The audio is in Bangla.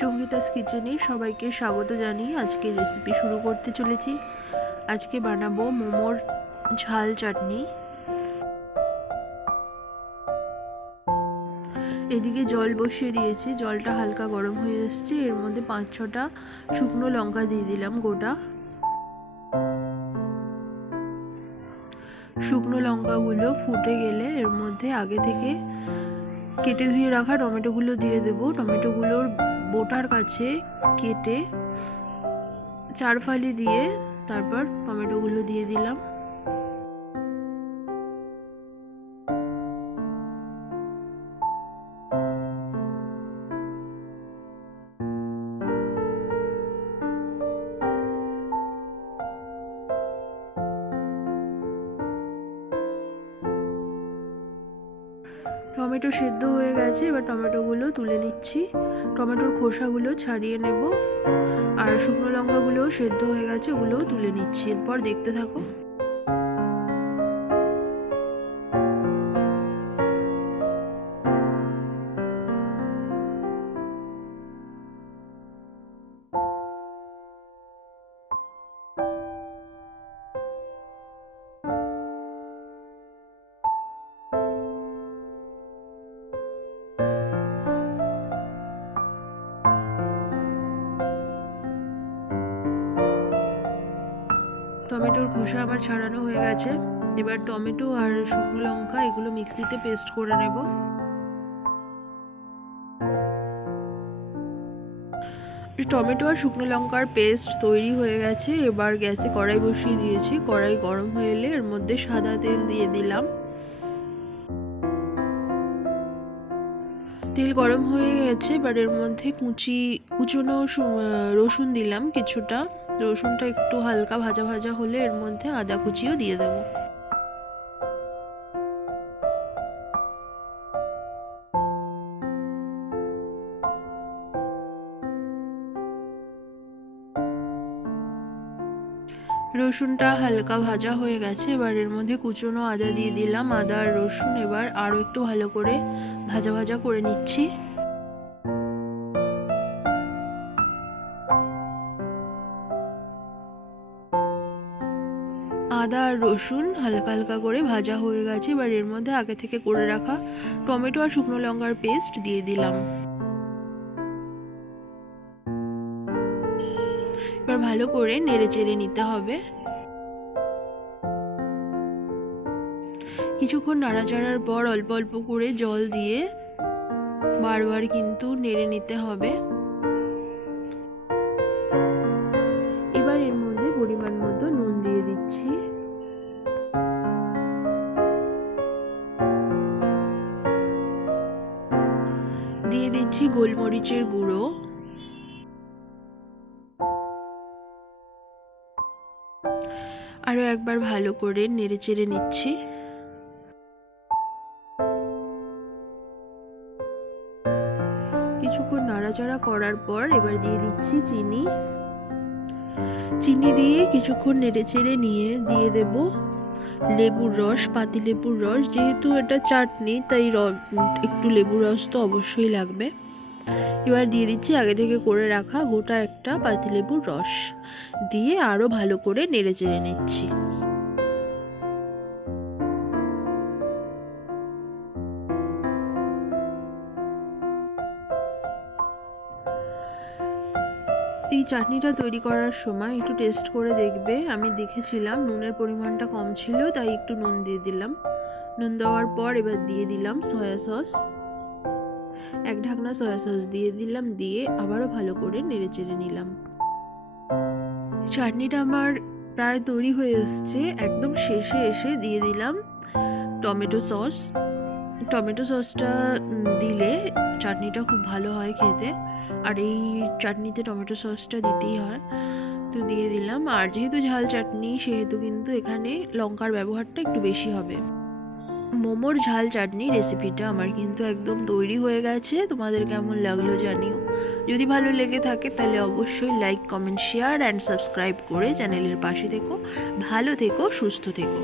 সঙ্গীতাস কিচেনে সবাইকে স্বাগত জানিয়ে আজকে রেসিপি শুরু করতে চলেছি। আজকে বানাবো মোমোর ঝাল চাটনি। এদিকে জল বসিয়ে দিয়েছি, জলটা হালকা গরম হয়ে এসছে। এর মধ্যে 5-6টা শুকনো লঙ্কা দিয়ে দিলাম গোটা। শুকনো লঙ্কাগুলো ফুটে গেলে এর মধ্যে আগে থেকে কেটে ধুয়ে রাখা টমেটোগুলো দিয়ে দেব। টমেটোগুলোর বোটার কাছে কেটে 4 ফালি দিয়ে তারপর টমেটোগুলো দিয়ে দিলাম। টমেটো সেদ্ধ হয়ে গেছে, এবার টমেটোগুলো তুলে নিচ্ছি। টমেটোর খোসাগুলো ছাড়িয়ে নেব। আর শুকনো লঙ্কাগুলোও সেদ্ধ হয়ে গেছে, ওগুলোও তুলে নিচ্ছি। এরপর দেখতে থাকো। টমেটোর খোসা আমার ছাড়ানো হয়ে গেছে। এবার টমেটো আর শুকনো লঙ্কা এগুলো মিক্সিতে পেস্ট করে নেব। টমেটো আর শুকনো লঙ্কার পেস্ট তৈরি হয়ে গেছে। এবার গ্যাসে কড়াই বসিয়ে দিয়েছি। কড়াই গরম হয়ে এলে এর মধ্যে সাদা তেল দিয়ে দিলাম। তেল গরম হয়ে গেছে, এবার এর মধ্যে কুচনো রসুন দিলাম কিছুটা। রসুনটা একটু হালকা ভাজা ভাজা হলে এর মধ্যে আদা কুচিও দিয়ে দেব। রসুনটা হালকা ভাজা হয়ে গেছে, এবার এর মধ্যে কুচনো আদা দিয়ে দিলাম। আদা আর রসুন এবার আরো একটু ভালো করে ভাজা ভাজা করে নিচ্ছি। আদা আর রসুন হালকা হালকা করে ভাজা হয়ে গেছে, এবার এর মধ্যে আগে থেকে করে রাখা টমেটো আর শুকনো লঙ্কার পেস্ট দিয়ে দিলাম। এবার ভালো করে নেড়ে চেড়ে নিতে হবে। কিছুক্ষণ নাড়াচাড়ার পর অল্প অল্প করে জল দিয়ে বারবার কিন্তু নেড়ে নিতে হবে। এবার এর মধ্যে পরিমাণ মতো নুন দিয়ে দিচ্ছি। দিয়ে দিচ্ছি গোলমরিচের গুঁড়ো। আরো একবার ভালো করে নেড়ে চেড়ে নিচ্ছি। কিছুক্ষণ নাড়াচাড়া করার পর এবার দিয়ে দিচ্ছি চিনি। চিনি দিয়ে কিছুক্ষণ নেড়ে চেড়ে নিয়ে দিয়ে দেব লেবুর রস, পাতিলেবুর রস। যেহেতু এটা চাটনি তাই একটু লেবুর রস তো অবশ্যই লাগবে। এবার দিয়ে দিচ্ছি আগে থেকে করে রাখা গোটা একটা পাতিলেবুর রস দিয়ে আরো ভালো করে নেড়ে চেড়ে নিচ্ছি। এই চাটনিটা তৈরি করার সময় একটু টেস্ট করে দেখবে। আমি দেখেছিলাম নুনের পরিমাণটা কম ছিল, তাই একটু নুন দিয়ে দিলাম। নুন দেওয়ার পর এবার দিয়ে দিলাম সয়া সস। 1 ঢাকনা সয়া সস দিয়ে দিলাম, দিয়ে আবারও ভালো করে নেড়ে চেড়ে নিলাম। চাটনিটা আমার প্রায় তৈরি হয়ে এসছে। একদম শেষে এসে দিয়ে দিলাম টমেটো সস। টমেটো সসটা দিলে চাটনিটা খুব ভালো হয় খেতে, আর এই চাটনিতে টমেটো সসটা দিতেই হয়, তো দিয়ে দিলাম। আর যেহেতু ঝাল চাটনি সেহেতু কিন্তু এখানে লঙ্কার ব্যবহারটা একটু বেশি হবে। মোমোর ঝাল চাটনি রেসিপিটা আমার কিন্তু একদম তৈরি হয়ে গেছে। তোমাদের কেমন লাগলো জানিও। যদি ভালো লেগে থাকে তাহলে অবশ্যই like, comment, share and subscribe করে চ্যানেলের পাশে থেকো। ভালো থেকো, সুস্থ থেকো।